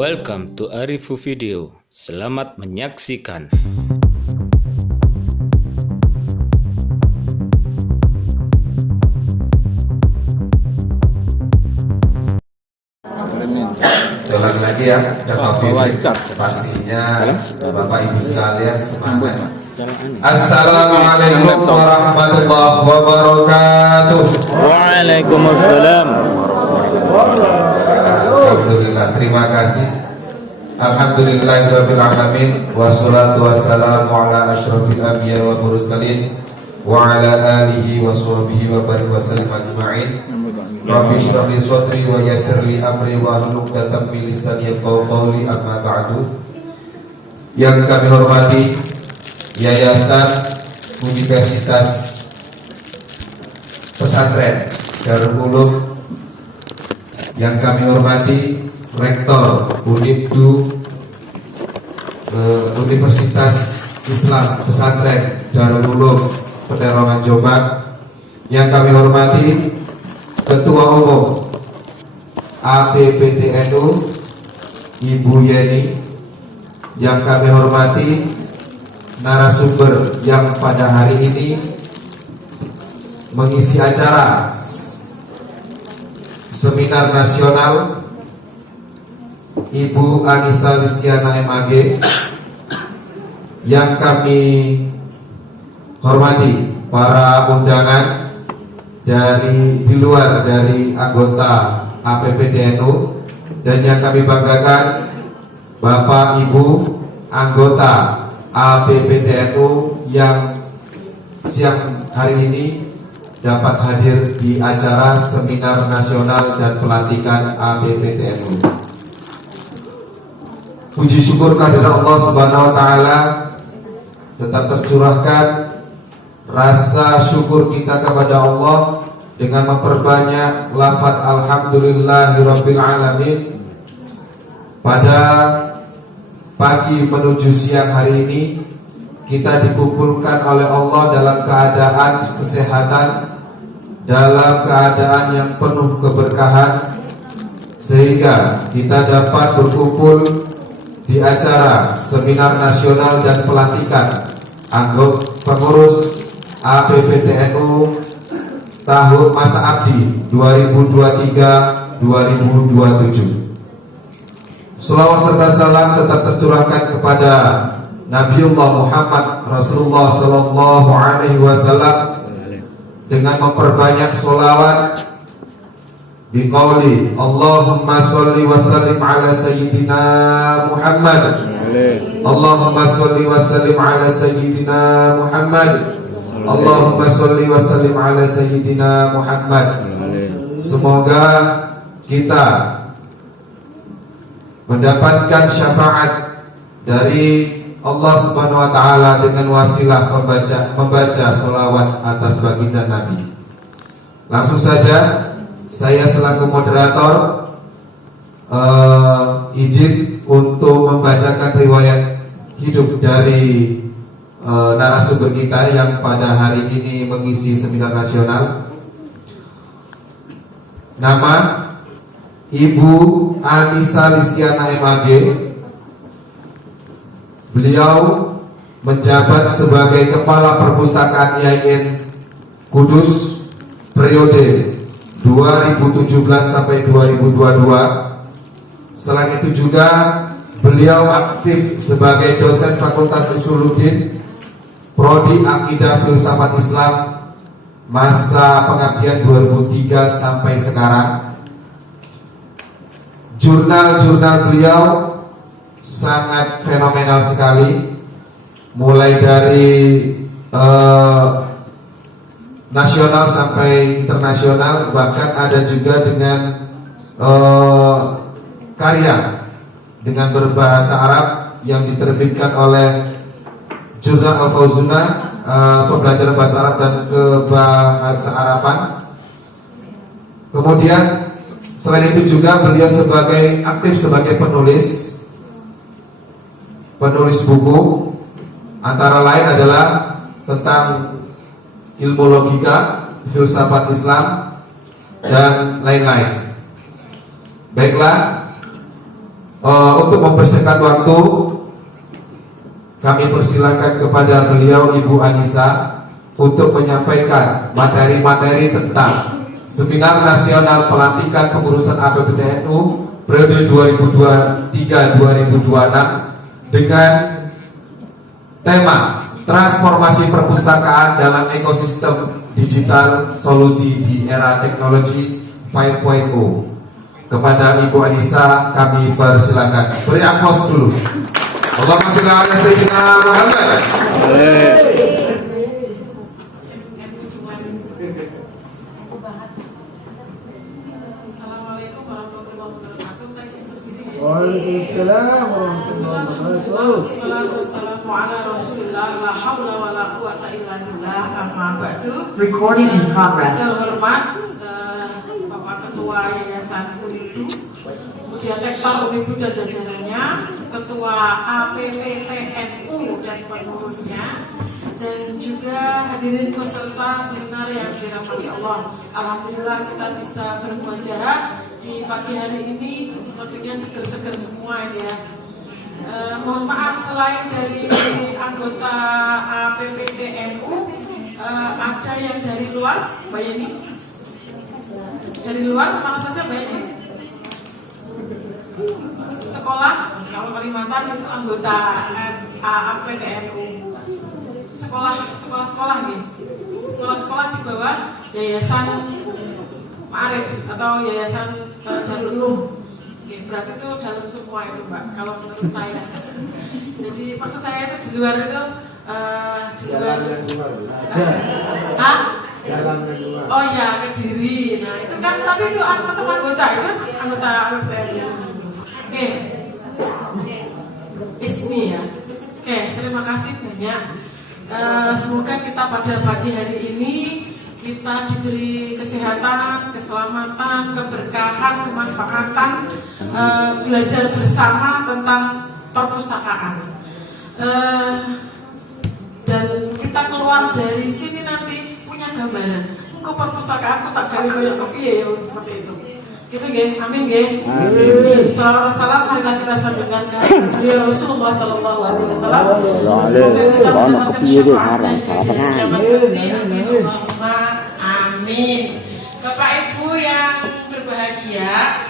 Welcome to Arifu Video. Selamat menyaksikan. Ulang lagi ya, pastinya Bapak Ibu sekalian semangat. Assalamualaikum warahmatullahi wabarakatuh. Waalaikumsalam. Alhamdulillah, terima kasih. Alhamdulillahirabbil alamin, wassalatu wassalamu ala asyrofil anbiya wal mursalin wa ala alihi wa sahbihi wa barik wa sallim ajma'in. Rabbi shrah li sadri wa yassir li amri wa hlul 'uqdatam min lisani yafqahu qawli, amma ba'du. Yang kami hormati Yayasan Universitas Pesantren Darul Ulum, yang kami hormati Rektor Unibdu Universitas Islam Pesantren Darul Ulum Peterongan Jombang, yang kami hormati Ketua Umum APPTNU Ibu Yeni, yang kami hormati narasumber yang pada hari ini mengisi acara seminar nasional, Ibu Anissa Listiana MAG, yang kami hormati para undangan dari di luar dari anggota APPTNU, dan yang kami banggakan Bapak Ibu anggota APPTNU yang siang hari ini dapat hadir di acara seminar nasional dan pelantikan APPTNU. Puji syukur kehadirat Allah Subhanahu wa taala tetap tercurahkan rasa syukur kita kepada Allah dengan memperbanyak lafaz alhamdulillahirabbil alamin. Pada pagi menuju siang hari ini kita dikumpulkan oleh Allah dalam keadaan kesehatan, dalam keadaan yang penuh keberkahan, sehingga kita dapat berkumpul di acara seminar nasional dan pelantikan anggota pengurus APPTNU tahun masa abdi 2023-2027. Selawat serta salam tetap tercurahkan kepada Nabiullah Muhammad Rasulullah Sallallahu Alaihi Wasallam dengan memperbanyak sholawat biqauli Allahumma sholli wa sallim ala sayyidina Muhammad, Allahumma sholli wa sallim ala sayyidina Muhammad, Allahumma sholli wa sallim ala sayyidina Muhammad. Semoga kita mendapatkan syafaat dari Allah Subhanahu wa taala dengan wasilah membaca sholawat atas baginda Nabi. Langsung saja saya selaku moderator izin untuk membacakan riwayat hidup dari narasumber kita yang pada hari ini mengisi seminar nasional. Nama Ibu Anissa Listiana MAG. Beliau menjabat sebagai Kepala Perpustakaan IAIN Kudus periode 2017 sampai 2022. Selain itu juga beliau aktif sebagai dosen Fakultas Usuluddin Prodi Akidah Filsafat Islam masa pengabdian 2003 sampai sekarang. Jurnal-jurnal beliau sangat fenomenal sekali, mulai dari nasional sampai internasional, bahkan ada juga dengan karya dengan berbahasa Arab yang diterbitkan oleh Jurnal Al-Fauzuna, pembelajaran bahasa Arab dan kebahasa Araban. Kemudian selain itu juga beliau aktif sebagai penulis buku, antara lain adalah tentang ilmu logika, filsafat Islam, dan lain-lain. Baiklah, Untuk mempersingkat waktu, kami persilakan kepada beliau Ibu Anissa untuk menyampaikan materi-materi tentang Seminar Nasional Pelantikan Pengurusan APBTNU periode 2023-2026 dengan tema Transformasi Perpustakaan dalam Ekosistem Digital Solusi di Era Teknologi 5.0. Kepada Ibu Anissa kami persilakan. Beri aplaus dulu. Allahumma sholli ala sayyidina Muhammad. Assalamualaikum warahmatullahi wabarakatuh. Waalaikumsalam warahmatullahi wabarakatuh. Wassalamualaikum ala Rasulillah, la haula wala quwata illa billah, amma ba'du. Recording in progress. Terhormat Bapak Ketua Yayasan Unidu, kemudian Rektor Unidu dan jajarannya, Ketua APPTNU dan pengurusnya, dan juga hadirin peserta seminar yang dirahmati Allah. Alhamdulillah kita bisa bermuajah di pagi hari ini, sepertinya seger-seger semua ini ya. Mohon maaf, selain dari anggota APPTNU, ada yang dari luar, Mbak Yeni? Dari luar mana saja Mbak Yeni? Sekolah, kalau Kalimantan itu anggota APPTNU. Sekolah-sekolah nih, sekolah-sekolah di bawah Yayasan Ma'arif atau Yayasan Darul Ulum. Berarti itu dalam semua itu Mbak, kalau menurut saya. Jadi maksud saya itu di luar itu di luar. Hah? Oh ya, Kediri. Nah itu kan, tapi itu anggota itu anggota APPTNU. Oke, Ismi ya. Oke, terima kasih banyak. Semoga kita pada pagi hari ini kita diberi kesehatan, keselamatan, keberkahan, kemanfaatan, belajar bersama tentang perpustakaan. Dan kita keluar dari sini nanti punya gambaran. Kok perpustakaan kok tak gawe koyo kepiye ya seperti itu. Gitu nggih, amin nggih. Amin. Sallallahu marilah kita sambungkan ke Rasulullah sallallahu alaihi wasallam. Semoga kita mendapatkan syafaat. Amin. Bapak Ibu yang berbahagia,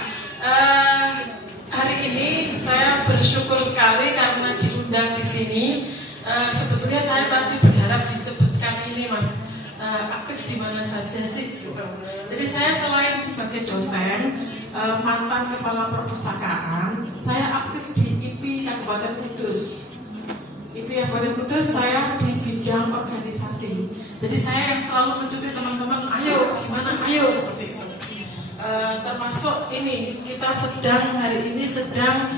hari ini saya bersyukur sekali karena diundang di sini. Sebetulnya saya tadi berharap disebutkan ini Mas, aktif di mana saja sih gitu. Jadi saya selain sebagai dosen, mantan kepala perpustakaan, saya aktif di IPI Kabupaten Kudus. IPI Kabupaten Kudus saya di bidang organisasi. Jadi saya yang selalu mencuti teman-teman, ayo gimana, ayo seperti itu. Termasuk ini kita hari ini sedang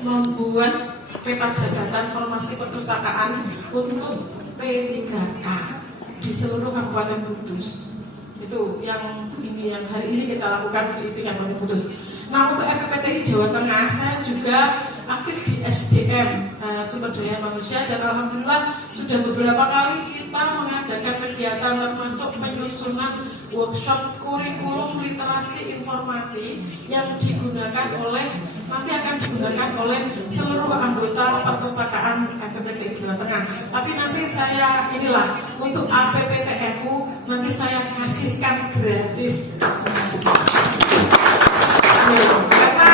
membuat peta jabatan formasi perpustakaan untuk P3K di seluruh Kabupaten Kudus. Itu yang hari ini kita lakukan di Kabupaten Kudus. Nah, untuk FPPTI Jawa Tengah saya juga aktif di SDM, sumber daya manusia, dan alhamdulillah sudah beberapa kali kita mengadakan kegiatan termasuk penyusunan workshop kurikulum literasi informasi yang nanti akan digunakan oleh seluruh anggota perpustakaan FPPTI Jawa Tengah. Tapi nanti saya untuk APPTNU nanti saya kasihkan gratis. Karena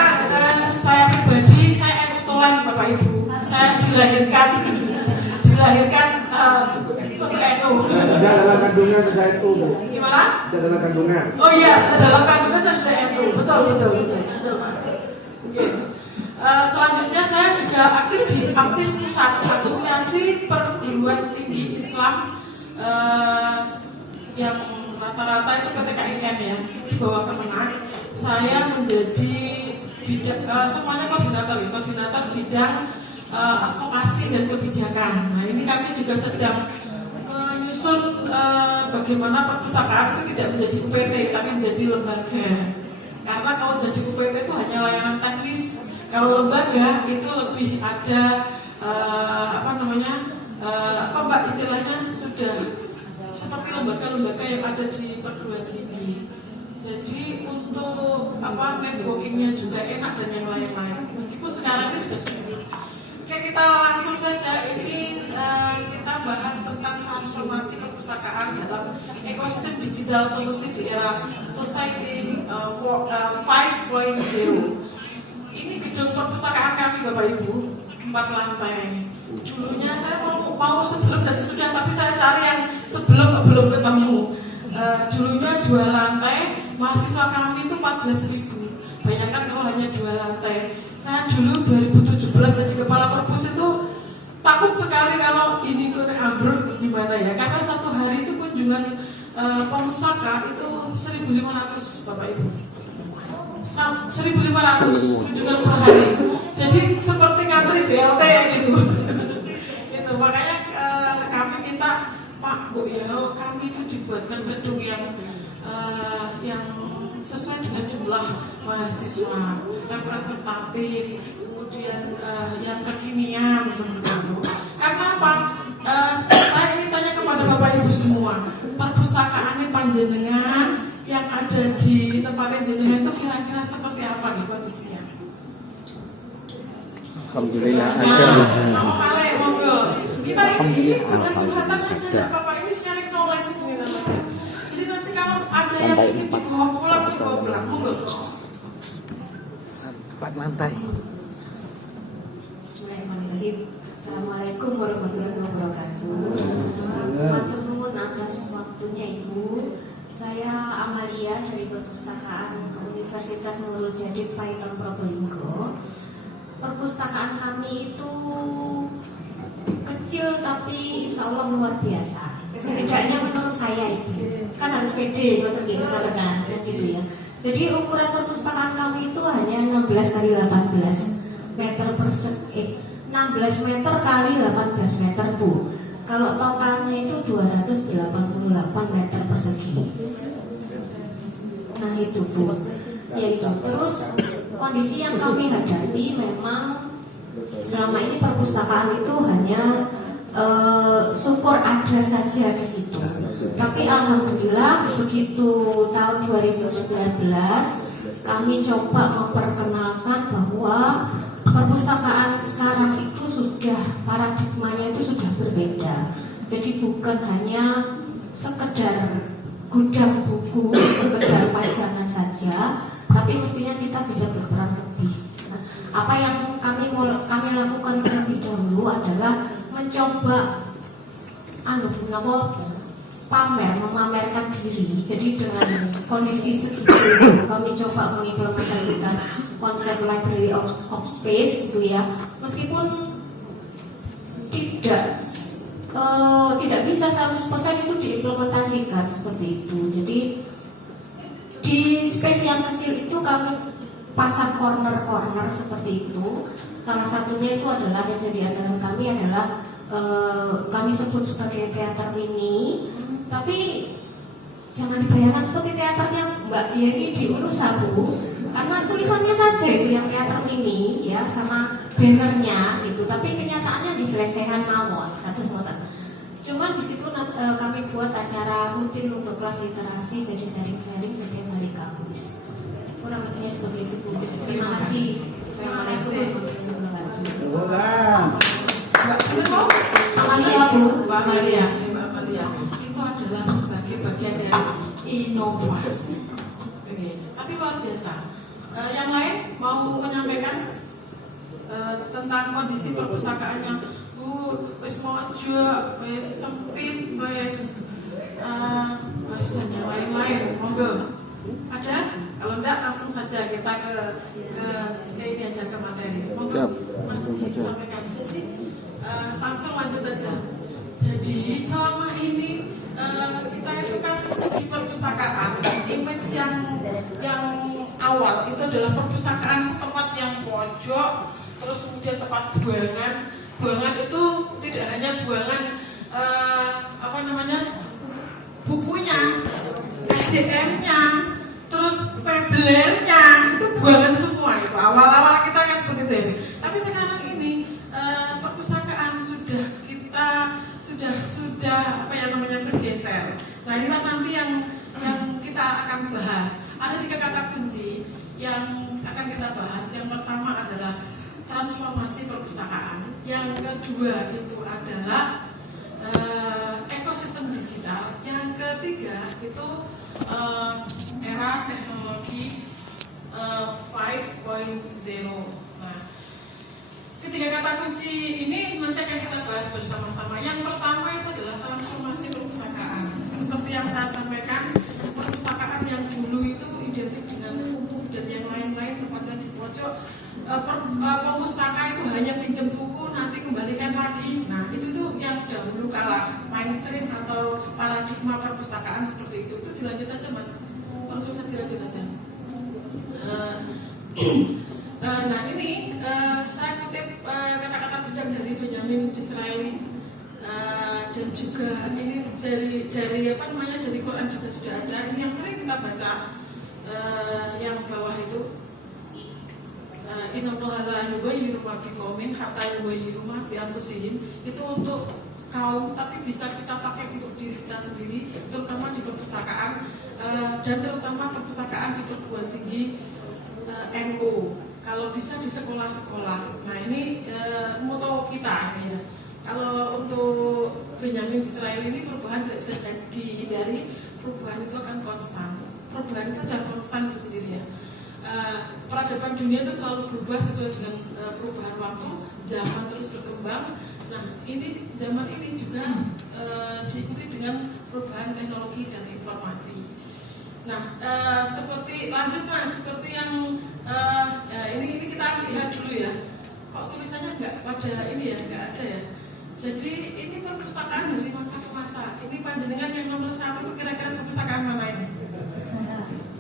saya pribadi, saya kebetulan Bapak Ibu, saya dilahirkan untuk NU. Tidak dalam kandungan sudah NU. Gimana? Tidak dalam kandungan. Oh iya, dalam kandungan saya sudah NU. Betul Pak. Selanjutnya saya juga aktif di APTIS Pusat, Asosiasi Perguruan Tinggi Islam yang rata-rata itu PTKIN ya, di bawah Kemenag. Saya menjadi semuanya koordinator bidang advokasi dan kebijakan. Nah ini kami juga sedang menyusun bagaimana perpustakaan itu tidak menjadi UPT tapi menjadi lembaga. Karena kalau jadi UPT itu hanya layanan teknis. Kalau lembaga itu lebih ada istilahnya sudah seperti lembaga-lembaga yang ada di perguruan tinggi. Jadi untuk networkingnya juga enak dan yang lain-lain. Meskipun sekarang ini juga sudah. Oke, kita langsung saja. Ini kita bahas tentang transformasi perpustakaan dalam ekosistem digital solusi di era Society 5.0. Ini gedung perpustakaan kami Bapak Ibu, 4 lantai. Dulunya saya mau sebelum dan sudah, tapi saya cari yang sebelum belum ketemu. Dulunya 2 lantai, mahasiswa kami itu 14.000. Bayangkan kalau hanya 2 lantai. Saya dulu 2017 jadi kepala perpus itu takut sekali kalau ini ambruk gimana ya. Karena satu hari itu kunjungan pustaka itu 1.500 Bapak Ibu. 1.500 kunjungan per hari. Jadi seperti kantor BLT gitu. Itu makanya kami minta Pak Bu ya, kami itu dibuatkan gedung yang sesuai dengan jumlah mahasiswa, representatif, kemudian yang kekinian seperti itu. Karena apa? Saya ingin tanya kepada Bapak Ibu semua, perpustakaan panjenengan yang ada di tempat jenengan itu kira-kira seperti apa nih kondisinya? Alhamdulillah ada. Monggo. Kita ini juga curhatan aja Bapak, ini sharing knowledge ini namanya. Jadi nanti kalau ada yang ingin dibawa pulang, monggo. 4 lantai. Bismillahirrahmanirrahim. Assalamualaikum warahmatullahi wabarakatuh. Matur nuwun atas waktunya Ibu. Saya Amalia dari Perpustakaan Universitas Nurul Jadid Paiton Probolinggo. Perpustakaan kami itu kecil tapi insya Allah luar biasa. Setidaknya menurut saya Ibu. Kan harus pede kan gitu ya. Jadi ukuran perpustakaan kami itu hanya 16 kali 18 meter persegi. 16 meter kali 18 meter Bu. Kalau totalnya itu 288 meter persegi. Nah itu Bu. Yaitu terus kondisi yang kami hadapi memang selama ini perpustakaan itu hanya syukur ada saja di situ. Tapi alhamdulillah begitu tahun 2019 kami coba memperkenalkan bahwa perpustakaan sekarang itu sudah paradigmanya itu sudah berbeda. Jadi bukan hanya sekedar gudang buku, sekedar pajangan saja, tapi mestinya kita bisa berperan lebih. Nah, apa yang kami lakukan terlebih dahulu adalah mencoba memamerkan diri. Jadi dengan kondisi segitu kami coba mengimplementasikan konsep library of space gitu ya. Meskipun tidak bisa 100% itu diimplementasikan seperti itu. Jadi di space yang kecil itu kami pasang corner-corner seperti itu. Salah satunya itu adalah yang jadi andalan kami adalah kami sebut sebagai teater mini. Tapi jangan dibayangkan seperti teaternya Mbak Yeni di Unusa Bu, karena tulisannya saja itu yang teater mini ya, sama bannernya gitu. Tapi kenyataannya di lesehan mawon kados ngoten. Cuma di situ kami buat acara rutin untuk kelas literasi, jadi sharing-sharing setiap hari Kamis. Kurang lebihnya seperti itu Bu. Terima kasih. Assalamualaikum warahmatullahi wabarakatuh. Amalia Bu. Mbak Amalia. Itu adalah sebagai bagian dari inovasi. Oke. Tapi luar biasa. Yang lain mau menyampaikan tentang kondisi perpustakaan yang wis mojok, wis sempit, wis dan yang lain-lain. Monggo. Ada? Kalau enggak langsung saja kita ke ini aja, ke materi. Monggo Mas sampaikan. Jadi langsung lanjut aja. Jadi selama ini kita itu kan di perpustakaan, image yang awal itu adalah perpustakaan tempat yang pojok, terus kemudian tempat buangan itu tidak hanya buangan bukunya, SDM-nya, terus peblernya, itu buangan semua itu. Awal-awal kita kan seperti itu. Tapi sekarang ini perpustakaan sudah bergeser. Nah inilah nanti yang kita akan bahas. informasi perpustakaan. Yang kedua itu adalah ekosistem digital. Yang ketiga itu era teknologi 5.0. Nah, ketiga kata kunci ini nanti akan kita bahas bersama-sama. Yang pertama itu adalah transformasi perpustakaan. Seperti yang saya sampaikan, perpustakaan yang dulu itu identik dengan kumuh dan yang lain-lain tempatnya di pojok. Pemustaka itu hanya pinjam buku nanti kembalikan lagi. Nah itu tuh yang dahulu kala mainstream atau paradigma perpustakaan seperti itu dilanjut aja mas, langsung saja dilanjut aja. Nah ini saya kutip kata-kata bijak dari Benjamin Disraeli dan juga ini dari apa namanya dari Quran juga sudah ada. Ini yang sering kita baca yang bawah itu. Innallaha la yughayyiru ma biqaumin hatta yughayyiru ma bi anfusihim. Itu untuk kaum, tapi bisa kita pakai untuk diri kita sendiri, terutama di perpustakaan dan terutama perpustakaan di perguruan tinggi NU. Kalau bisa di sekolah-sekolah. Nah ini moto kita ini ya. Kalau untuk Benjamin Disraeli ini perubahan tidak bisa dihindari, perubahan itu akan konstan. Perubahan itu adalah konstan itu sendiri ya. Peradaban dunia itu selalu berubah sesuai dengan perubahan waktu, zaman terus berkembang. Nah, ini zaman ini juga diikuti dengan perubahan teknologi dan informasi. Nah, seperti lanjut mas, seperti yang ini kita lihat dulu ya. Kok tulisannya nggak pada ini ya, nggak ada ya. Jadi ini perpustakaan dari masa ke masa. Ini panjenengan yang nomor 1 itu kira-kira perpustakaan mana ini?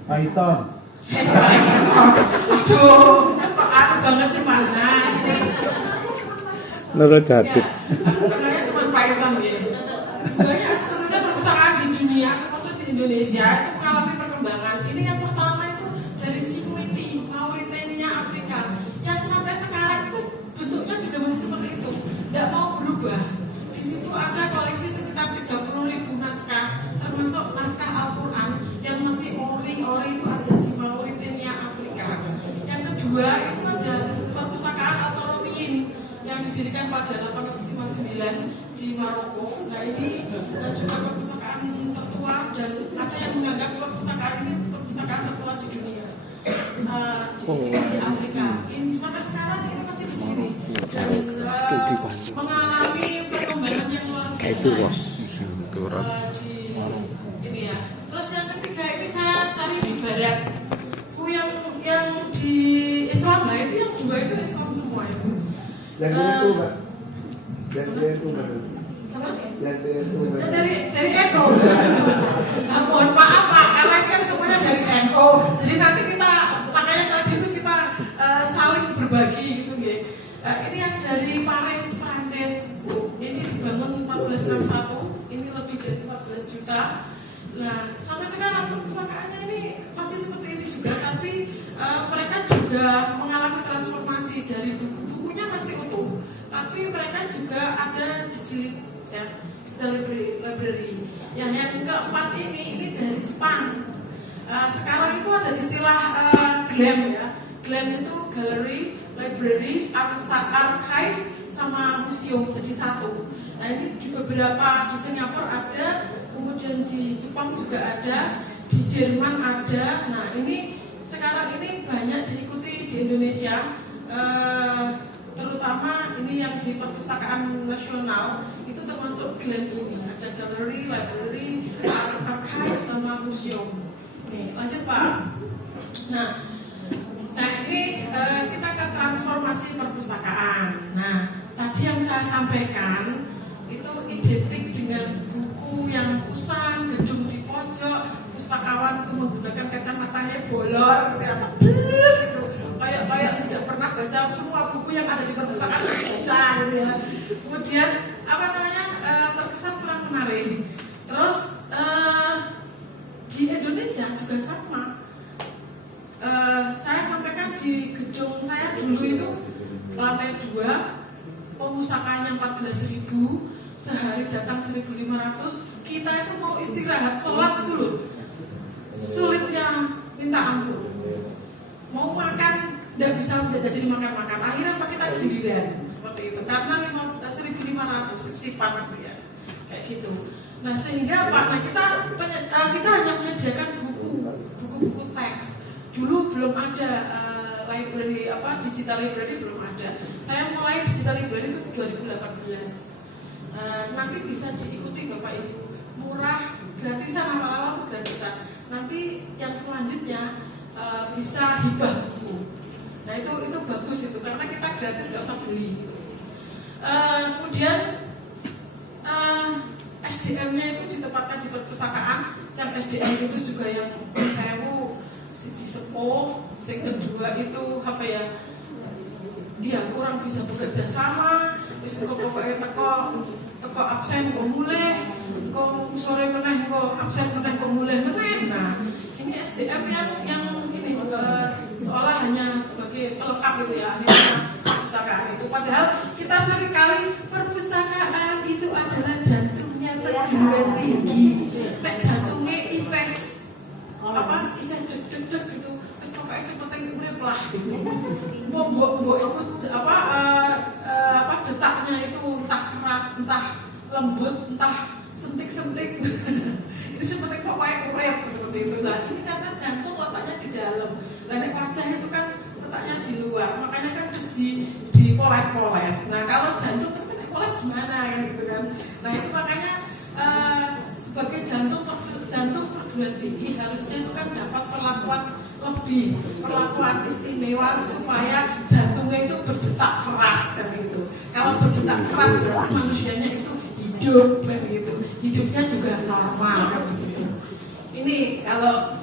Python. Aduh, kok aneh banget sih Pak. Nah, ini Loro Jatib. namanya cuma Python ya. Sebenarnya sebetulnya perpustakaan di dunia, termasuk di Indonesia, itu mengalami perkembangan. Ini yang pertama itu dari Cimwiti, Mauritania, Afrika, yang sampai sekarang itu bentuknya juga masih seperti itu, tidak mau berubah. Di situ ada koleksi sekitar 30.000 naskah, termasuk naskah Al-Quran yang masih ori itu ada di Mauritania, Afrika. Yang kedua itu ada perpustakaan Al-Qarawiyyin yang didirikan pada 1859 di Maroko. Nah ini juga perpustakaan tertua dan ada yang menganggap perpustakaan ini perpustakaan tertua di dunia di Afrika. Ini sampai sekarang ini masih berdiri dan mengalami perkembangan yang luar biasa di ini ya. Terus yang ketiga ini saya cari di barat. Yang di Islam lah itu yang dua itu Islam semua itu. Yang itu mbak. Yang itu mbak. Yang itu mbak. Dari NU. Nah, mohon maaf Pak, karena kan semuanya dari NU. Jadi nanti kita makanya tadi itu kita saling berbagi gitu ya. Ini yang dari Paris, Prancis. Ini dibangun 1461. Ini lebih dari 14 juta. Nah, sampai sekarang perpustakaannya ini masih seperti ini juga, tapi mereka juga mengalami transformasi dari buku-bukunya masih utuh, tapi mereka juga ada digital ya, digital library. Yang keempat ini dari Jepang. Sekarang itu ada istilah GLAM ya. GLAM itu gallery, library, archive, sama museum jadi satu. Nah ini di beberapa di Singapura ada, kemudian di Jepang juga ada, di Jerman ada. Nah ini sekarang ini banyak diikuti di Indonesia, terutama ini yang di perpustakaan nasional itu termasuk GLAM ini. Ada gallery, library, archive, sama museum. Nih lanjut Pak. Nah ini kita ke transformasi perpustakaan. Nah tadi yang saya sampaikan itu identik dengan buku yang kusam, gedung di pojok, pustakawan itu menggunakan kacamatanya bolor, gitu. Kayak sudah pernah baca semua buku yang ada di perpustakaan baca gitu ya. Kemudian apa namanya terkesan kurang menarik. Terus di Indonesia juga sama. Saya sampaikan di gedung saya dulu itu lantai 2, pemustakaannya 14.000, sehari datang 1.500. Kita itu mau istirahat, sholat itu loh, sulitnya minta ampun. Mau makan, tidak bisa tidak jadi makan-makan. Akhirnya apa, kita giliran seperti itu karena 1.500 sifat gitu ya, kayak gitu. Nah sehingga apa? Nah kita hanya menyediakan buku-buku teks. Dulu belum ada library digital library belum ada. Saya mulai digital library itu 2018. Nanti bisa diikuti Bapak Ibu, murah, gratisan, awal-awal itu gratisan. Nanti yang selanjutnya bisa hibah buku. Nah itu bagus itu karena kita gratis, nggak usah beli. Kemudian SDM-nya itu ditempatkan di perpustakaan. Yang SDM itu juga yang siji sepuh, yang kedua itu apa ya? Dia kurang bisa bekerja sama. Kok pokoknya teko absen kok mulai, kok sore meneh kok absen meneh kok mulai. Nah ini SDM yang ini seolah hanya sebagai pelengkap gitu ya, perpustakaan itu. Padahal kita seringkali perpustakaan itu adalah jantungnya perguruan tinggi. Nek jantungnya iseng deg-deg gitu, terus pokoknya yang penting urip lah gitu. Mbok ikut detaknya itu entah keras, entah lembut, entah sentik-sentik. Itu seperti pokoknya urip seperti itu. Nah ini karena jantung letaknya di dalam, dan wajah itu kan letaknya di luar, makanya kan terus dipoles-poles. Nah kalau jantung kan poles gimana gitu kan. Nah itu makanya sebagai jantung perguruan tinggi harusnya itu kan dapat perlakuan lebih, perlakuan istimewa supaya jantungnya itu berdetak keras kan gitu. Kalau berdetak keras berarti manusianya itu hidup kan gitu, hidupnya juga normal kan gitu. Ini kalau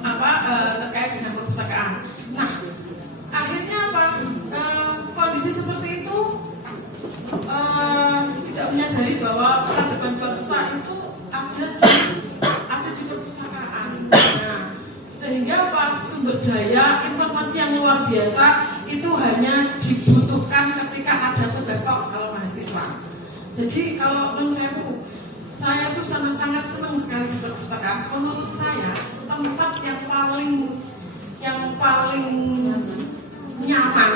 terkait dengan perpustakaan. Nah akhirnya apa, kondisi seperti itu tidak menyadari bahwa peradaban bangsa itu ada di perpustakaan. Nah, sehingga apa, sumber daya informasi yang luar biasa itu hanya dibutuhkan ketika ada tugas kalau mahasiswa. Jadi kalau menurut saya tuh sangat senang sekali di perpustakaan. Menurut saya tempat yang paling nyaman,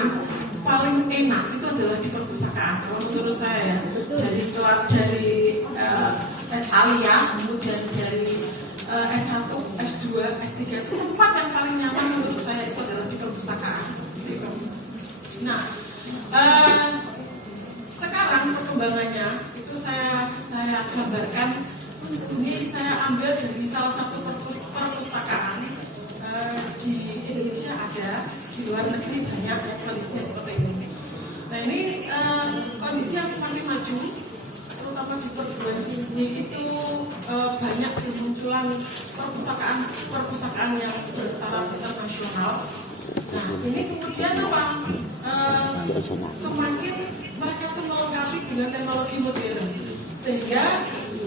paling enak itu adalah di perpustakaan. Kalau menurut saya dari Alia, kemudian dari S1, S2, S3 itu tempat yang paling nyaman menurut saya itu adalah di perpustakaan. Nah, sekarang perkembangannya itu saya gambarkan. Ini saya ambil dari salah satu perpustakaan di Indonesia ada, di luar negeri banyak ya kondisinya seperti ini. Nah ini kondisi yang semakin maju, terutama di perguruan tinggi itu banyak bermunculan perpustakaan yang bertaraf internasional. Nah ini kemudian apa? Semakin mereka tuh melengkapi dengan teknologi modern, sehingga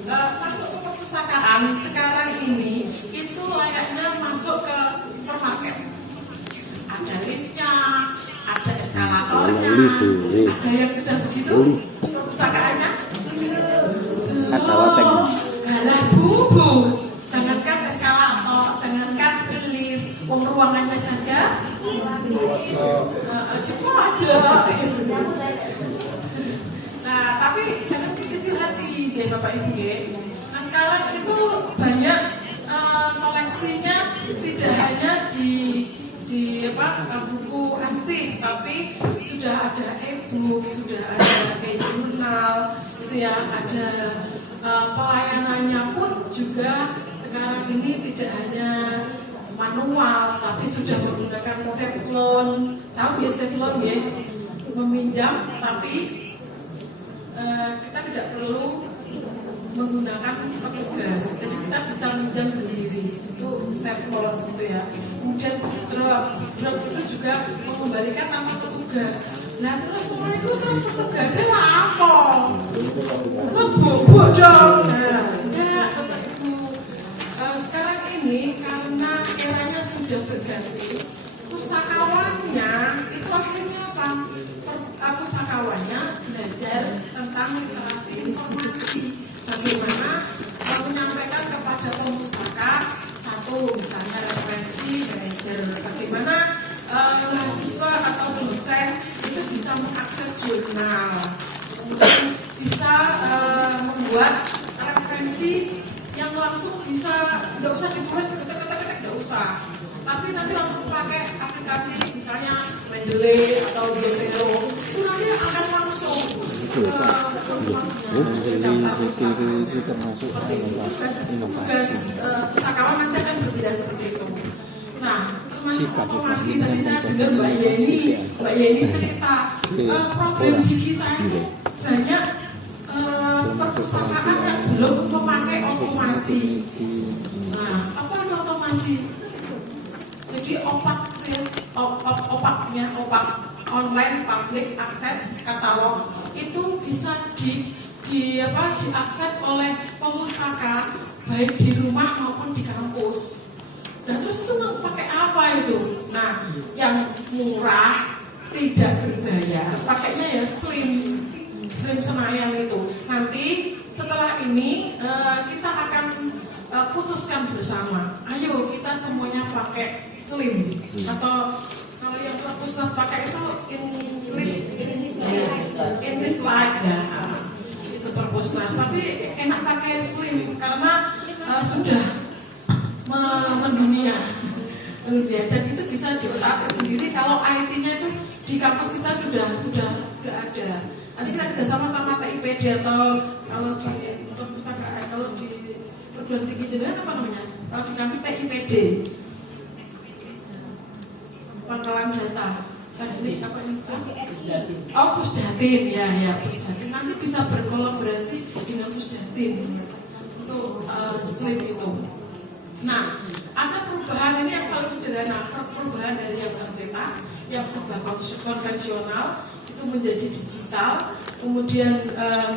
masuk ke perpustakaan sekarang ini itu layaknya masuk ke supermarket. Ada liftnya, ada eskalatornya, ada yang sudah begitu perpustakaannya. Halah bubu, jangankan eskalator, jangankan lift, ruangannya saja cukup aja. Nah tapi jangan kecil hati deh Bapak Ibu ya. Nah sekarang itu banyak koleksinya, tidak hanya di buku asli, tapi sudah ada e-book, sudah ada e-jurnal, gitu ya, ada pelayanannya pun juga sekarang ini tidak hanya manual, tapi sudah menggunakan safe loan. Tahu ya safe loan ya, meminjam, tapi kita tidak perlu menggunakan petugas, jadi kita bisa minjam sendiri, itu safe loan gitu ya. Kemudian drop itu juga mengembalikan tanpa petugas. Nah terus itu terus petugasnya apa? Terus bobo dong. Nah, enggak Bapak Ibu. Sekarang ini karena eranya sudah berganti, pustakawannya itu akhirnya apa? Pustakawannya belajar tentang literasi informasi. Bagaimana menyampaikan kepada pemustaka satu misalnya referensi manajer, bagaimana mahasiswa atau dosen Mendeley atau Jotero itu nanti akan langsung itu termasuk tugas pustakawan nanti akan berbeda seperti itu. Nah, termasuk otomasi tadi saya dengar Mbak Yeni cerita problem di kita itu banyak perpustakaan yang belum memakai otomasi. Nah, apa itu otomasi? Jadi OPAC online public access katalog itu bisa diakses oleh pemustaka baik di rumah maupun di kampus. Nah terus itu pakai apa itu? Nah yang murah tidak berbayar, pakainya ya Slim Senayan itu. Nanti setelah ini kita akan putuskan bersama. Ayo kita semuanya pakai Slim atau kalau yang perpusnas pakai itu in this life ya, itu perpusnas. Tapi enak pakai Slim karena sudah mendunia dan itu bisa diotak sendiri. Kalau IT-nya itu di kampus kita sudah ada. Nanti kita kerjasama sama TIPD atau kalau di perpustakaan, kalau di perguruan tinggi jenengan apa namanya? Kalau di kami TIPD, Pangkalan Data. Ini apa ini? Oh, Pusdatin ya Pusdatin. Nanti bisa berkolaborasi dengan Pusdatin untuk Slim itu. Nah, ada perubahan ini yang paling sederhana, perubahan dari yang tercetak, yang serba konvensional itu menjadi digital, kemudian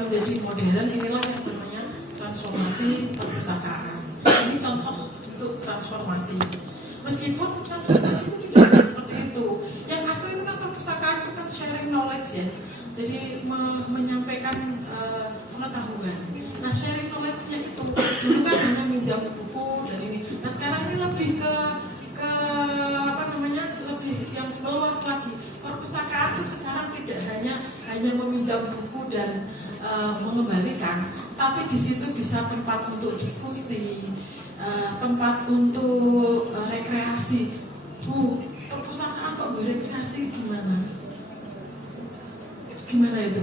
menjadi modern. Inilah yang namanya transformasi perpustakaan. Ini contoh untuk transformasi. Meskipun transformasi itu tidak seperti itu. Yang asli itu kan perpustakaan itu kan sharing knowledge ya. Jadi menyampaikan pengetahuan. Nah, sharing knowledge-nya itu dulu kan hanya minjam buku dan ini. Nah, sekarang ini lebih ke apa namanya? Lebih yang meluas lagi. Perpustakaan itu sekarang tidak hanya meminjam buku dan mengembalikan, tapi di situ bisa tempat untuk diskusi, tempat untuk rekreasi. Bu, perpustakaan kok rekreasi gimana? Gimana itu?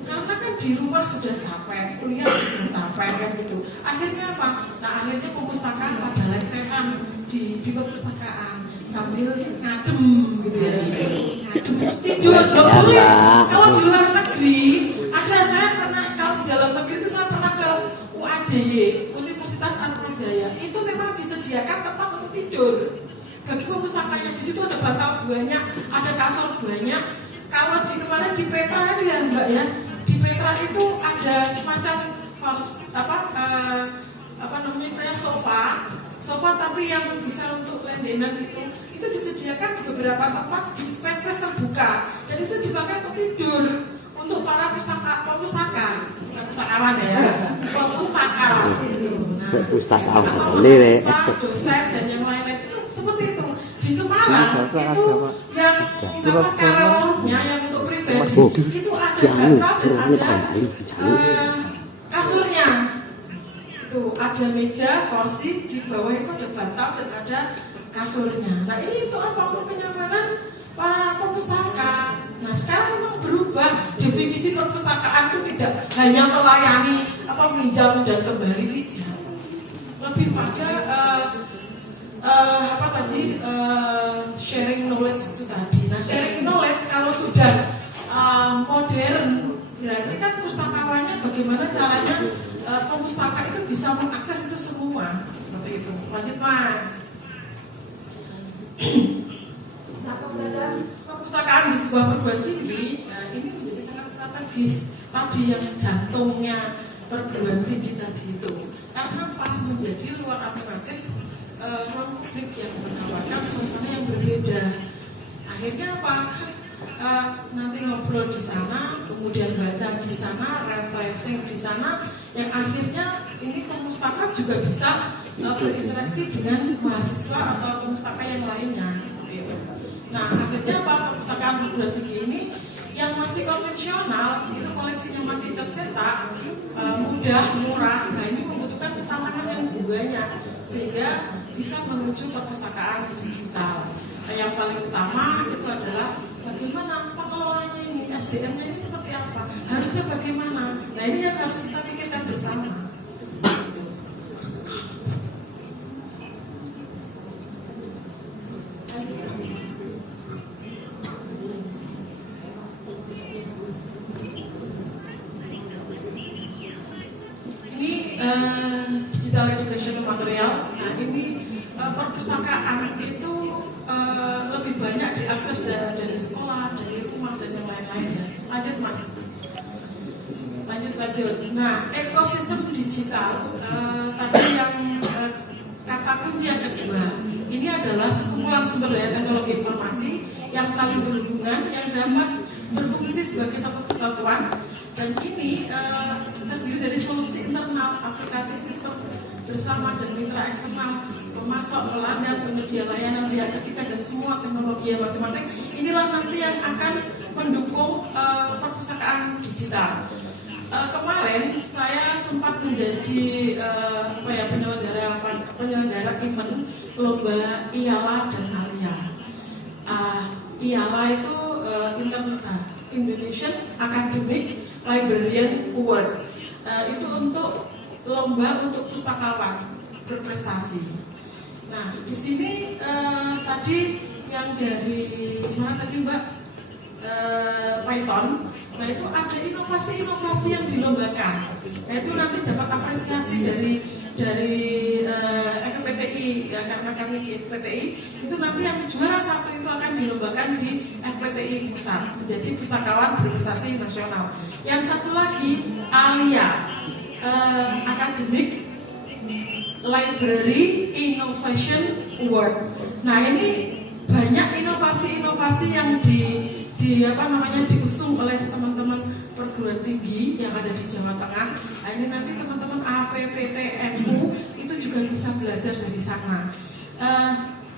Karena kan di rumah sudah capek, kuliah sudah capek kan gitu. Akhirnya apa? Nah akhirnya perpustakaan pada lesehan di perpustakaan sambil ngadem gitu ya. Ngadem terus tidur. Kalau di luar negeri, saya pernah kalau di dalam negeri itu saya pernah ke UAJY, Universitas Atmajaya. Itu memang disediakan tempat untuk tidur. Bagi perpustakaan di situ ada bantal banyak, ada kasur banyak. Kalau di kemarin di Petra itu ya Mbak ya, di Petra itu ada semacam sofa tapi yang bisa untuk lendenan itu disediakan di beberapa tempat di space terbuka dan itu dipakai untuk tidur untuk para pustakawan ya, pustaka. Nah, mahasiswa, dosen dan yang lain-lain itu seperti itu. Di Semarang itu yang karolnya yang untuk pribadi itu ada bantal dan ada kasurnya. Itu ada meja, kursi, di bawah itu ada bantal dan ada kasurnya. Nah ini itu apa? Untuk kenyamanan para pemustaka. Nah sekarang memang berubah, definisi perpustakaan itu tidak hanya melayani minjam dan kembali, tidak. Lebih pada sharing knowledge itu tadi. Nah sharing knowledge kalau sudah modern, berarti kan pustakawannya bagaimana caranya pemustaka itu bisa mengakses itu semua seperti itu. Lanjut Mas. Nah keberadaan perpustakaan di sebuah perguruan tinggi, nah ini menjadi sangat strategis. Tadi yang jantungnya perguruan tinggi tadi itu, karena apa? Menjadi ruang alternatif, ruang publik yang menawarkan suasana yang berbeda. Akhirnya apa? Nanti ngobrol di sana, kemudian baca di sana, refreshing di sana, yang akhirnya ini pemustaka juga bisa berinteraksi dengan mahasiswa atau pemustaka yang lainnya seperti itu. Nah akhirnya apa? Perpustakaan perguruan tinggi ini yang masih konvensional itu koleksinya masih tercetak, mudah, murah. Nah ini membutuhkan tantangan yang banyak sehingga bisa menuju perpustakaan digital. yang paling utama itu adalah bagaimana pengelolanya ini, SDM-nya ini seperti apa, harusnya bagaimana. Nah ini yang harus kita pikirkan bersama. Digital education material. Nah ini perpustakaan itu lebih banyak diakses dari sekolah, dari rumah dan yang lain-lainnya. Lanjut Mas. Lanjut. Nah ekosistem digital tadi yang kata kunci yang kedua ini adalah sekumpulan sumber daya teknologi informasi yang saling berhubungan yang dapat berfungsi sebagai satu kesatuan. Dan ini terdiri dari solusi internal, aplikasi sistem bersama dan mitra eksternal, pemasok, pelanggan, penyedia layanan pihak ketiga dan semua teknologi yang masing-masing. Inilah nanti yang akan mendukung perpustakaan digital. Kemarin saya sempat menjadi penyelenggara event lomba IALA dan ALIA. IALA itu Indonesian Academic Librarian Award. Itu untuk lomba untuk pustakawan berprestasi. Nah di sini tadi yang dari mana tadi Mbak Python. Nah itu ada inovasi-inovasi yang dilombakan. Nah itu nanti dapat apresiasi dari FPTI ya, karena kami di FPTI itu nanti yang juara satu itu akan dilombakan di FPTI Pusat menjadi pustakawan berprestasi nasional. Yang satu lagi ALIA, Academic Library Innovation Award. Nah ini banyak inovasi-inovasi yang diusung oleh teman-teman perguruan tinggi yang ada di Jawa Tengah. Nah, ini nanti teman-teman APPTNU itu juga bisa belajar dari sana.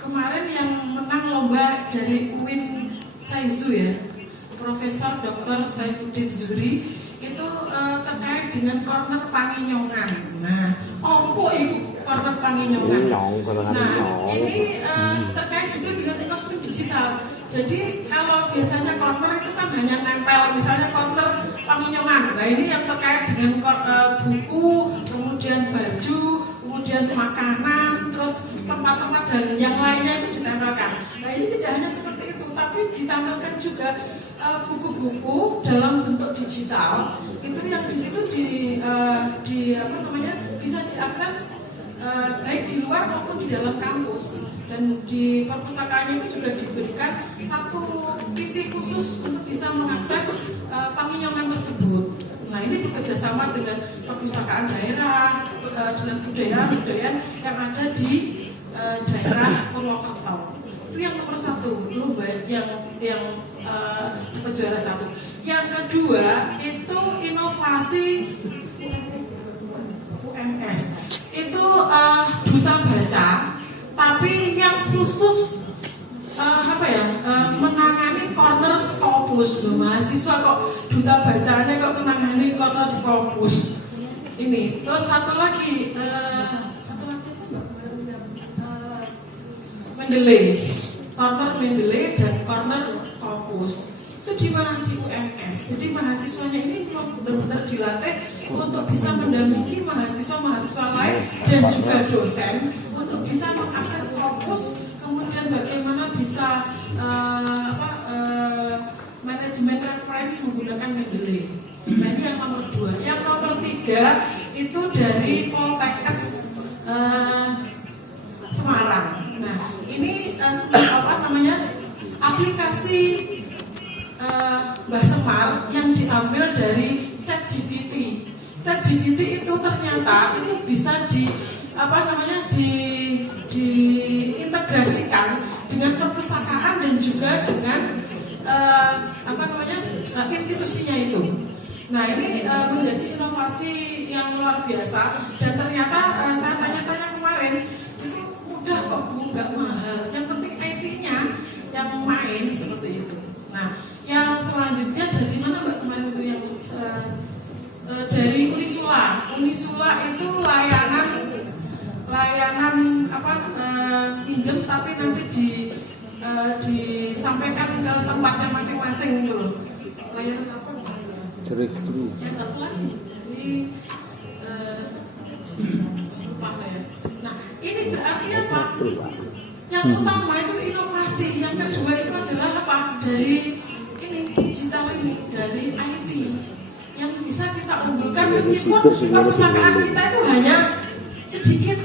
Kemarin yang menang lomba dari UIN Saizu ya, Profesor Dr. Saifuddin Zuhri itu terkait dengan corner Panginyongan. Nah, kok itu corner Panginyongan? Nah, ini terkait juga dengan ekosistem digital. Jadi kalau biasanya corner itu kan hanya nempel, misalnya corner Panginyongan. Nah ini yang terkait dengan buku, kemudian baju, kemudian makanan, terus tempat-tempat dan yang lainnya itu ditempelkan. Nah ini tidak hanya seperti itu, tapi ditambahkan juga buku-buku dalam bentuk digital. Itu yang di situ bisa diakses baik di luar maupun di dalam kampus. Dan di perpustakaan itu juga diberikan satu PC khusus untuk bisa mengakses Panginyongan tersebut. Nah ini bekerjasama dengan perpustakaan daerah, dengan budaya-budaya yang ada di daerah Purwokerto. Itu yang nomor satu, lomba yang juara satu. Yang kedua itu inovasi UMS. Itu duta baca. Tapi yang khusus menangani corner Scopus loh, mahasiswa kok duta bacanya kok menangani corner Scopus ini. Terus satu lagi Mendeley, corner Mendeley dan corner Scopus itu di mana di UMS. Jadi mahasiswanya ini benar-benar dilatih untuk bisa mendampingi mahasiswa-mahasiswa lain dan juga dosen untuk bisa mengakses Scopus, kemudian bagaimana bisa manajemen reference menggunakan Mendeley. Nah ini yang nomor 2. Yang nomor 3 itu dari Poltekkes Semarang. Nah ini aplikasi Mbah Semar yang diambil dari ChatGPT. ChatGPT itu ternyata itu bisa diintegrasikan dengan perpustakaan dan juga dengan institusinya itu. Nah ini menjadi inovasi yang luar biasa dan ternyata saya tanya-tanya kemarin itu mudah kok Bu, nggak mahal. Yang penting IP-nya yang main seperti itu. Nah yang selanjutnya dari mana Mbak kemarin itu yang dari Unisula. Unisula itu layanan pinjam tapi nanti disampaikan ke tempatnya masing-masing gitu loh. Layanan apa? Drive thru. Yang satu lagi. Jadi lupa saya. Nah, ini berarti apa? Yang utama itu inovasi, yang kedua itu adalah apa? Dari ini digital ini, dari IT yang bisa kita unggulkan meskipun perpustakaan kita itu hanya sedikit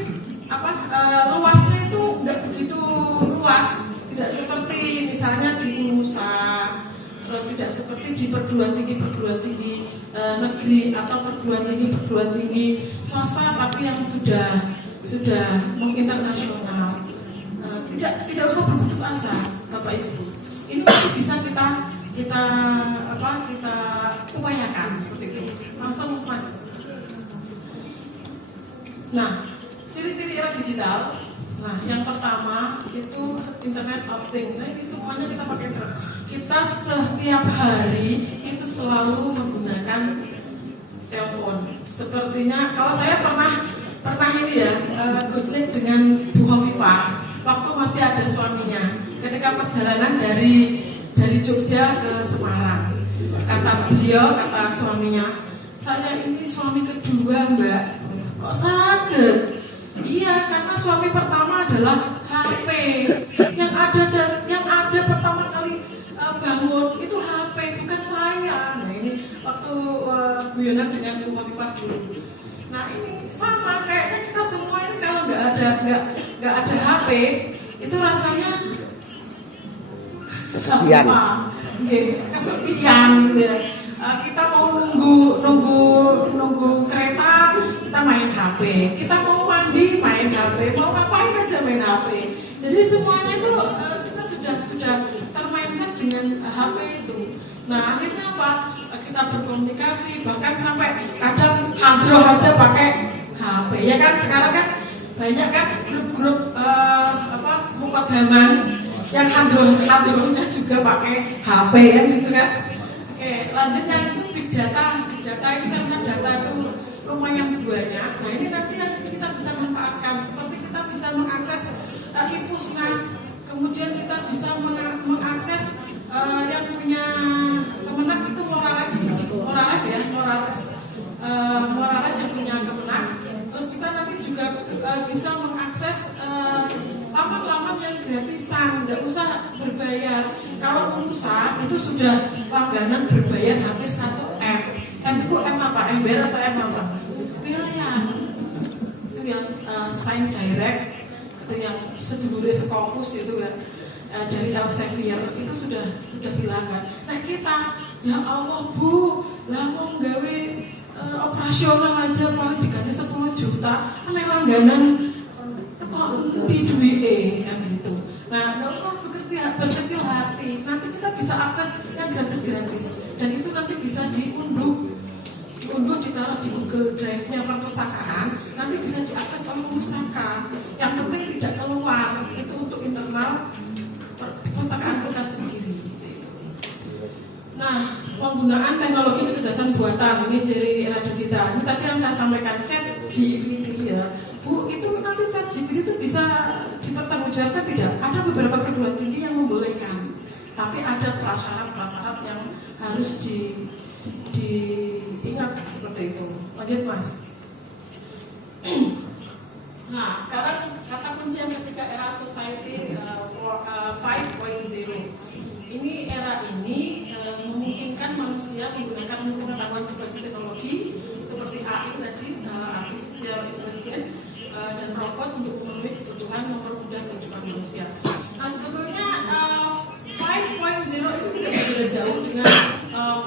luasnya itu nggak begitu luas, tidak seperti misalnya di Unusa, terus tidak seperti di perguruan tinggi negeri atau perguruan tinggi swasta, tapi yang sudah menginternasional. Tidak usah berputus asa, Bapak Ibu. Ini masih bisa kita upayakan seperti itu. Langsung Mas. Nah, ciri-ciri era digital. Nah, yang pertama itu Internet of Things. Nah, ini semuanya kita pakai internet. Kita setiap hari itu selalu menggunakan telepon. Sepertinya kalau saya pernah ini ya, gojek dengan Bu Hovifah waktu masih ada suaminya. Ketika perjalanan dari Jogja ke Semarang, kata suaminya, saya ini suami kedua Mbak. Kok sakit? Iya, karena suami pertama adalah HP. Yang ada pertama kali bangun itu HP, bukan saya. Nah ini waktu guyonan dengan Bu Hovifah dulu. Nah ini sama kayaknya kita semua ini kalau nggak ada HP itu rasanya kesepian gitu ya. Kita mau nunggu kereta, kita main HP. Kita mau mandi main HP, mau ngapain aja main HP. Jadi semuanya itu kita sudah termindset dengan HP itu. Nah akhirnya apa? Kita berkomunikasi, bahkan sampai kadang hadroh aja pakai HP. Ya kan sekarang kan banyak kan grup-grup mukodaman yang hadrohnya juga pakai HP kan gitu kan. Oke, lanjutnya itu big data ini karena data itu lumayan banyak. Nah ini nanti yang kita bisa manfaatkan, seperti kita bisa mengakses e-Pusnas, kemudian kita bisa mengakses yang punya Kemenak itu Morales yang punya Kemenak. Terus kita nanti juga bisa mengakses laman-laman yang gratisan, tidak usah berbayar. Kalau Unusa itu sudah langganan berbayar hampir 1 M. M itu M apa? MBR atau M apa? Miliar. Itu yang Sign Direct, itu yang sedulure sekampus itu ya. Dari Elsevier itu sudah dilanggar. Nah kita, ya Allah Bu, lah mau gawe operasional aja paling dikasih 10 juta, memang langganan kok di duit kan gitu. Nah nggak usah berkecil hati. Nanti kita bisa akses yang gratis dan itu nanti bisa diunduh ditaruh di Google Drive-nya perpustakaan. Nanti bisa diakses oleh pustaka. Yang penting tidak keluar. Itu untuk internal perpustakaan kita sendiri. Nah, penggunaan teknologi kecerdasan buatan ini dari era digital. Ini tadi yang saya sampaikan, ChatGPT ya. Bu, itu nanti ChatGPT itu bisa dipertanggungjawabkan tidak? Ada beberapa perguruan tinggi yang membolehkan, tapi ada prasyarat yang harus diingat seperti itu. Lanjut Mas. Nah, sekarang kata kunci yang ketiga, era society 5.0. Ini era ini memungkinkan manusia menggunakan pengetahuan berbasis teknologi seperti AI tadi, artificial intelligence, dan robot untuk memenuhi kebutuhan mempermudah kehidupan manusia. Nah sebetulnya 5.0 itu tidak berbeda jauh dengan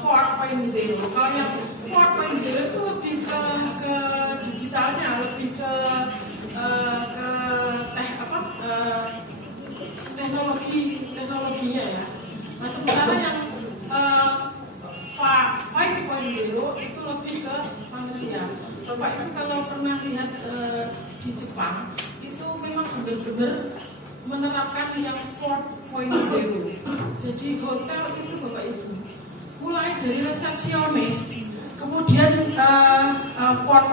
4.0. Kalau yang 4.0 itu lebih ke digitalnya, lebih ke teknologinya ya. Nah sementara yang 5.0 itu lebih ke manusia. Bapak Ibu kalau pernah lihat di Jepang itu memang benar-benar menerapkan yang 4.0. Jadi hotel itu Bapak Ibu mulai dari resepsionis, kemudian port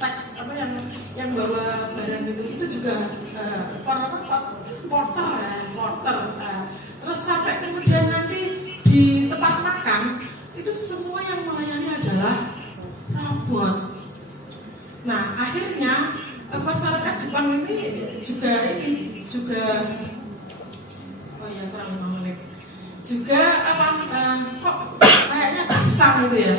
tax yang bawa barang itu juga porter ya. akhirnya masyarakat Jepang ini juga oh ya kurang 5 menit juga kok kayaknya asam gitu ya.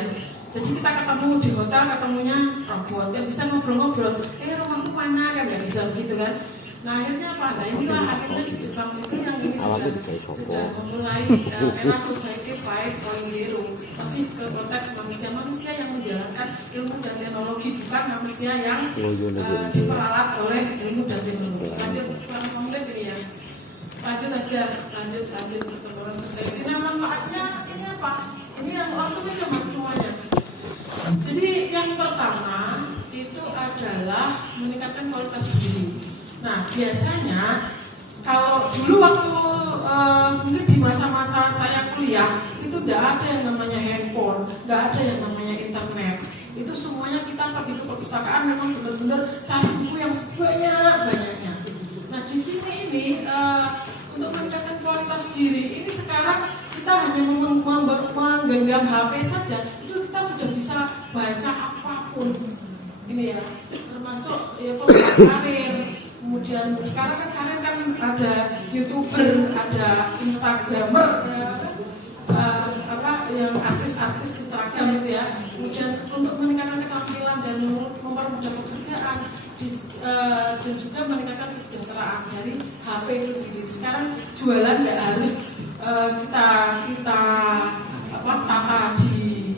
Jadi kita ketemu di hotel, ketemunya robot yang bisa ngobrol-ngobrol. Rumahmu mana kan nggak bisa begitu kan? Nah akhirnya apa? Nah inilah akhirnya di Jepang itu yang ini sudah memulai era society 5.0, tapi ke konteks manusia yang menjalankan ilmu dan teknologi, bukan manusia yang diperalat oleh ilmu dan teknologi. Lanjut kurang komplek ini ya. Lanjut perkembangan society. Nah manfaatnya ini apa? Ini yang langsung aja mas semuanya. Jadi yang pertama itu adalah meningkatkan kualitas diri. Nah biasanya kalau dulu waktu mungkin di masa-masa saya kuliah itu tidak ada yang namanya handphone, tidak ada yang namanya internet. Itu semuanya kita pergi ke perpustakaan memang benar-benar cari buku yang sebanyak-banyaknya. Nah di sini ini untuk meningkatkan kualitas diri ini sekarang kita hanya menggenggam HP saja itu kita sudah bisa baca apapun ini ya, termasuk ya karir. Kemudian sekarang kan karir kan ada YouTuber, ada Instagramer, yang artis-artis Instagram itu ya. Kemudian untuk meningkatkan keterampilan dan mempermudah pekerjaan dan juga meningkatkan kesejahteraan dari HP itu sendiri. Sekarang jualan tidak harus kita tata di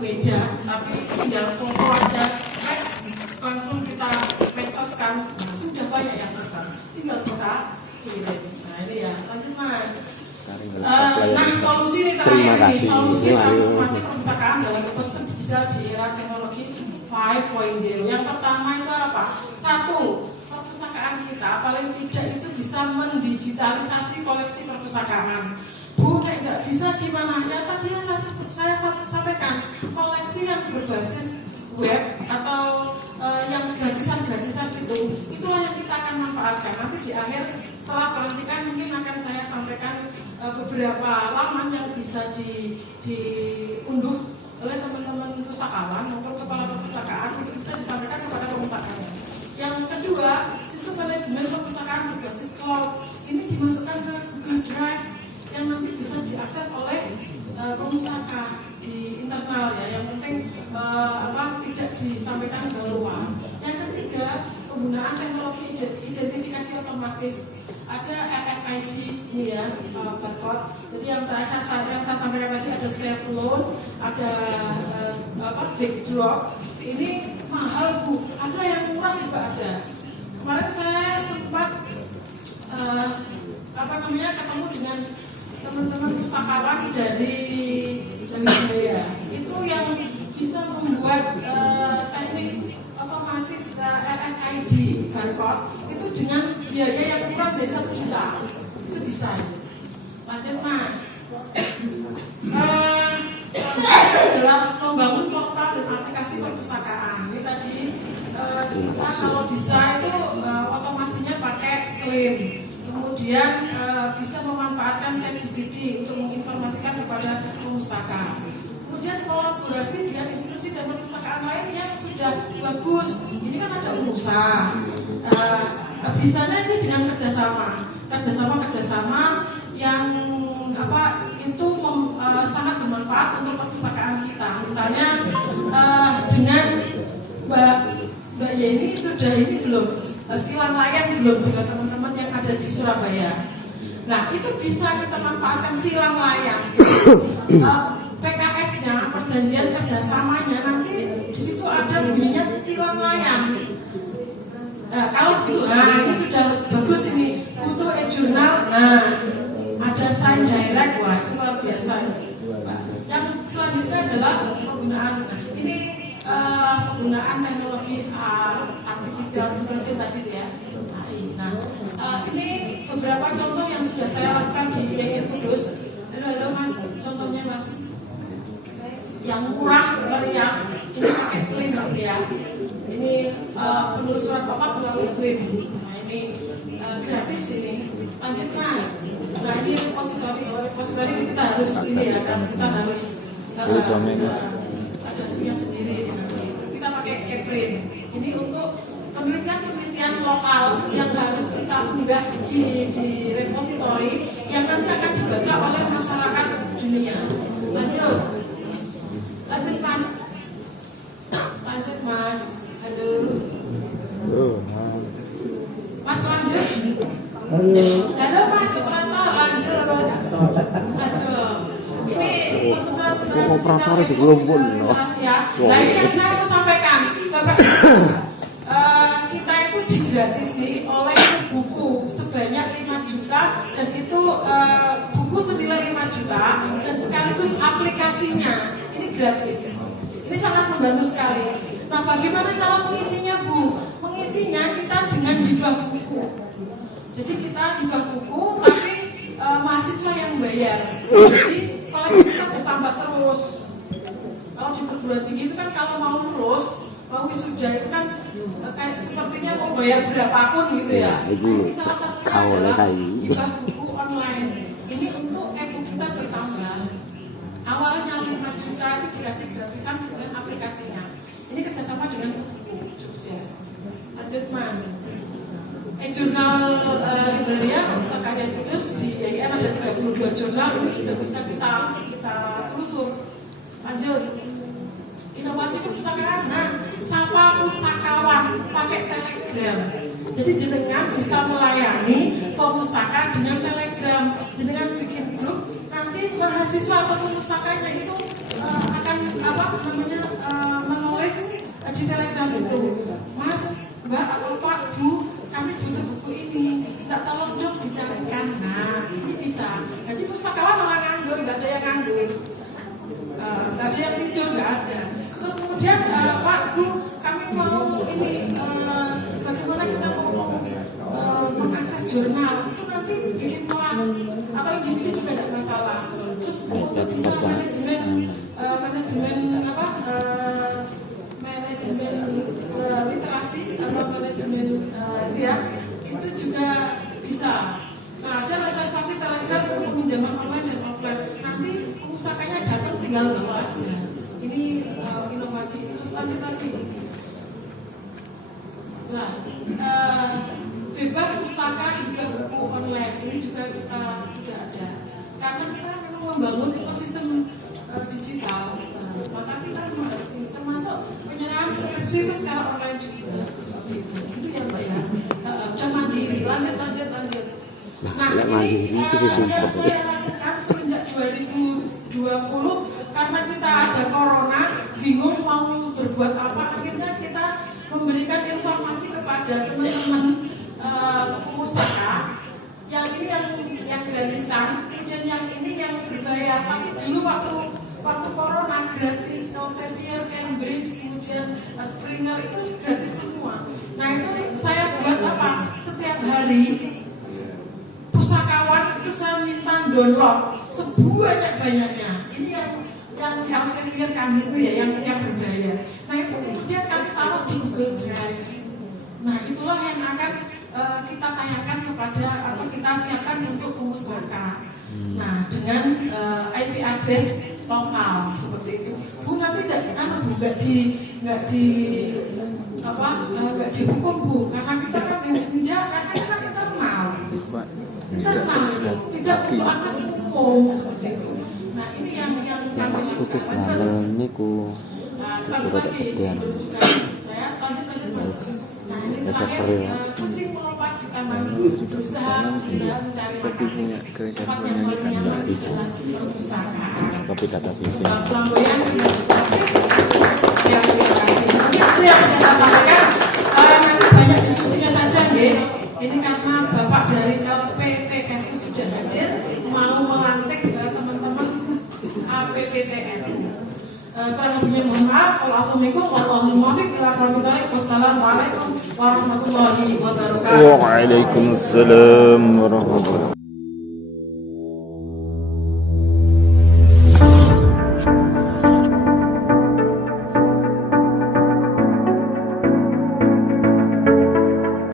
meja, tapi tinggal foto aja, langsung kita medsoskan, sudah banyak yang pesan, tinggal kita kirim. Nah ini ya, lanjut mas. Nah solusi ini terakhir ini, solusi transformasi perpustakaan dalam ekosistem digital di era teknologi 5.0. Yang pertama itu apa? 1. Perpustakaan kita paling tidak itu bisa mendigitalisasi koleksi perpustakaan. Bu, nggak bisa gimana? Ya tadi saya sampaikan koleksi yang berbasis web atau yang gratisan itulah yang kita akan manfaatkan. Nanti di akhir setelah pelantikan mungkin akan saya sampaikan beberapa laman yang bisa diunduh oleh teman-teman pustakawan maupun kepala perpustakaan untuk bisa disampaikan kepada pemustakanya. Yang kedua, sistem manajemen perpustakaan berbasis cloud ini dimasukkan ke Google Drive yang nanti bisa diakses oleh pemustaka di internal ya. Yang penting tidak disampaikan ke luar. Yang ketiga, penggunaan teknologi identifikasi otomatis. Ada RFID ini ya, barcode. Jadi yang saya sampaikan tadi ada safe loan, ada backdrop. Ini mahal bu, ada yang murah juga ada. Kemarin saya sempat ketemu dengan teman-teman pustakawan dari Jaya. Itu yang bisa membuat teknik otomatis RFID barcode itu dengan biaya yang kurang dari 1 juta. Itu bisa. Lanjut mas. Adalah membangun portal dan aplikasi perpustakaan. Ini tadi kita kalau bisa itu otomasinya pakai Slim. Kemudian bisa memanfaatkan ChatGPT untuk menginformasikan kepada pemustaka. Kemudian kolaborasi dengan institusi dan perpustakaan lain yang sudah bagus. Ini kan ada UNUSA. Bisanya ini dengan kerjasama yang itu sangat bermanfaat untuk perpustakaan kita. Misalnya dengan Mbak Yeni sudah ini belum silang layang belum dengan teman-teman yang ada di Surabaya. Nah itu bisa kita manfaatkan silang layang. PKS-nya, perjanjian kerjasamanya nanti di situ ada bunyinya silang layang. Kalau butuh, ini sudah bagus ini butuh e-jurnal. Ada sign direct, wah itu luar biasa. Yang selanjutnya adalah penggunaan teknologi artificial intelligence tadi ya. Ini beberapa contoh yang sudah saya lakukan di IAIN Kudus. Halo mas, contohnya mas. Yang murah meriah, ini pakai Slim ya. Ini penulis surat bapak melalui Slim. Nah ini gratis ini. Lanjut mas. Nah ini repository ini kita harus ini ya kan, kita harus ada sendiri ini nanti. Kita pakai e-print. Ini untuk penelitian lokal yang harus kita unggah di repositori yang nanti akan dibaca oleh masyarakat dunia. Lanjut Mas. Lanjut Mas. Aduh. Mas lanjut. Halo Mas Suprato, lanjut. Ini perpustakaan operator di kelompok ya. Nah ini yang saya mau sampaikan, Bapak. Kita itu digratisi oleh buku sebanyak 5 juta dan itu buku senilai 5 juta dan sekaligus aplikasinya ini gratis. Ini sangat membantu sekali. Nah, bagaimana cara mengisinya, Bu? Mengisinya kita dengan hibah buku. Jadi kita hibah buku, tapi mahasiswa yang bayar. Jadi koleksi kita bertambah terus. Kalau di perguruan tinggi itu kan kalau mau lulus, mau wisuda itu kan kayak sepertinya mau bayar berapapun gitu ya. Nah, ini salah satunya adalah hibah buku online. Ini untuk e-book kita bertambah. Awalnya 5 juta itu dikasih gratisan dengan aplikasinya. Ini kerjasama dengan buku Jogja. Lanjut Mas. Jurnal Libraria Perpustakaan Kudus di IAIN ada 32 jurnal, ini juga bisa kita telusur. Lanjut. Inovasi perpustakaan. Nah, sapa pustakawan pakai Telegram. Jadi jenengan bisa melayani pemustaka dengan Telegram. Jenengan bikin grup, nanti mahasiswa atau pemustakanya itu akan menulis di Telegram itu, Mas, Mbak atau Pak, Bu, kami butuh buku ini, tidak tolong dong dicarikan. Nah, ini bisa. Jadi pustakawan orang nganggur, nggak ada yang nganggur, nggak ada yang tidur, nggak ada. Terus kemudian Pak, Bu, kami mau ini bagaimana kita mau mengakses jurnal itu nanti bikin kelas atau individu juga tidak masalah. Terus untuk bisa manajemen literasi atau manajemen itu juga bisa. Nah, ada reservasi Telegram untuk pinjaman online dan offline. Nanti pustakanya datang tinggal bawa aja. Ini inovasi. Terus lanjut lagi. Nah, bebas pustaka hibah buku online ini juga kita sudah ada. Karena kita memang membangun ekosistem digital, maka kita harus termasuk penyerahan skripsi itu secara online juga. Itu ya Mbak ya. Dan mandiri. Lanjut. Nah, ini yang saya lakukan semenjak 2020 karena kita ada corona, bingung mau berbuat apa, akhirnya kita memberikan informasi kepada teman-teman pustaka yang ini yang gratisan, kemudian yang ini yang berbayar. Tapi dulu waktu corona gratis, Elsevier, Cambridge, kemudian Springer itu gratis semua. Nah itu saya buat apa? Setiap hari pustakawan itu saya minta download sebanyak-banyaknya. Ini yang Elsevier kami itu ya yang berbayar. Nah itu kemudian kami taruh di Google Drive. Nah itulah yang akan kita tayangkan kepada atau kita siapkan untuk pemustaka. Nah dengan IP address lokal seperti itu. Bu nanti nggak dihukum Bu, karena kita kan tidak, karena kita internal, tidak untuk akses umum seperti itu. Nah ini yang kami khusus tanggal ini ku saya lanjut Mas. Nah ini terakhir kucing melompat di taman, berusaha mencari makan. Tempat yang paling nyaman adalah di perpustakaan. kopi data visi. Flamboyan yang dikasih. Itu yang saya sampaikan. Nanti banyak diskusinya saja, nggih. Ini karena Bapak dari LPTN sudah hadir, mau melantik teman-teman APPTN. Kurang lebihnya mohon maaf. Assalamualaikum warahmatullahi wabarakatuh. Waalaikumsalam warahmatullahi wabarakatuh.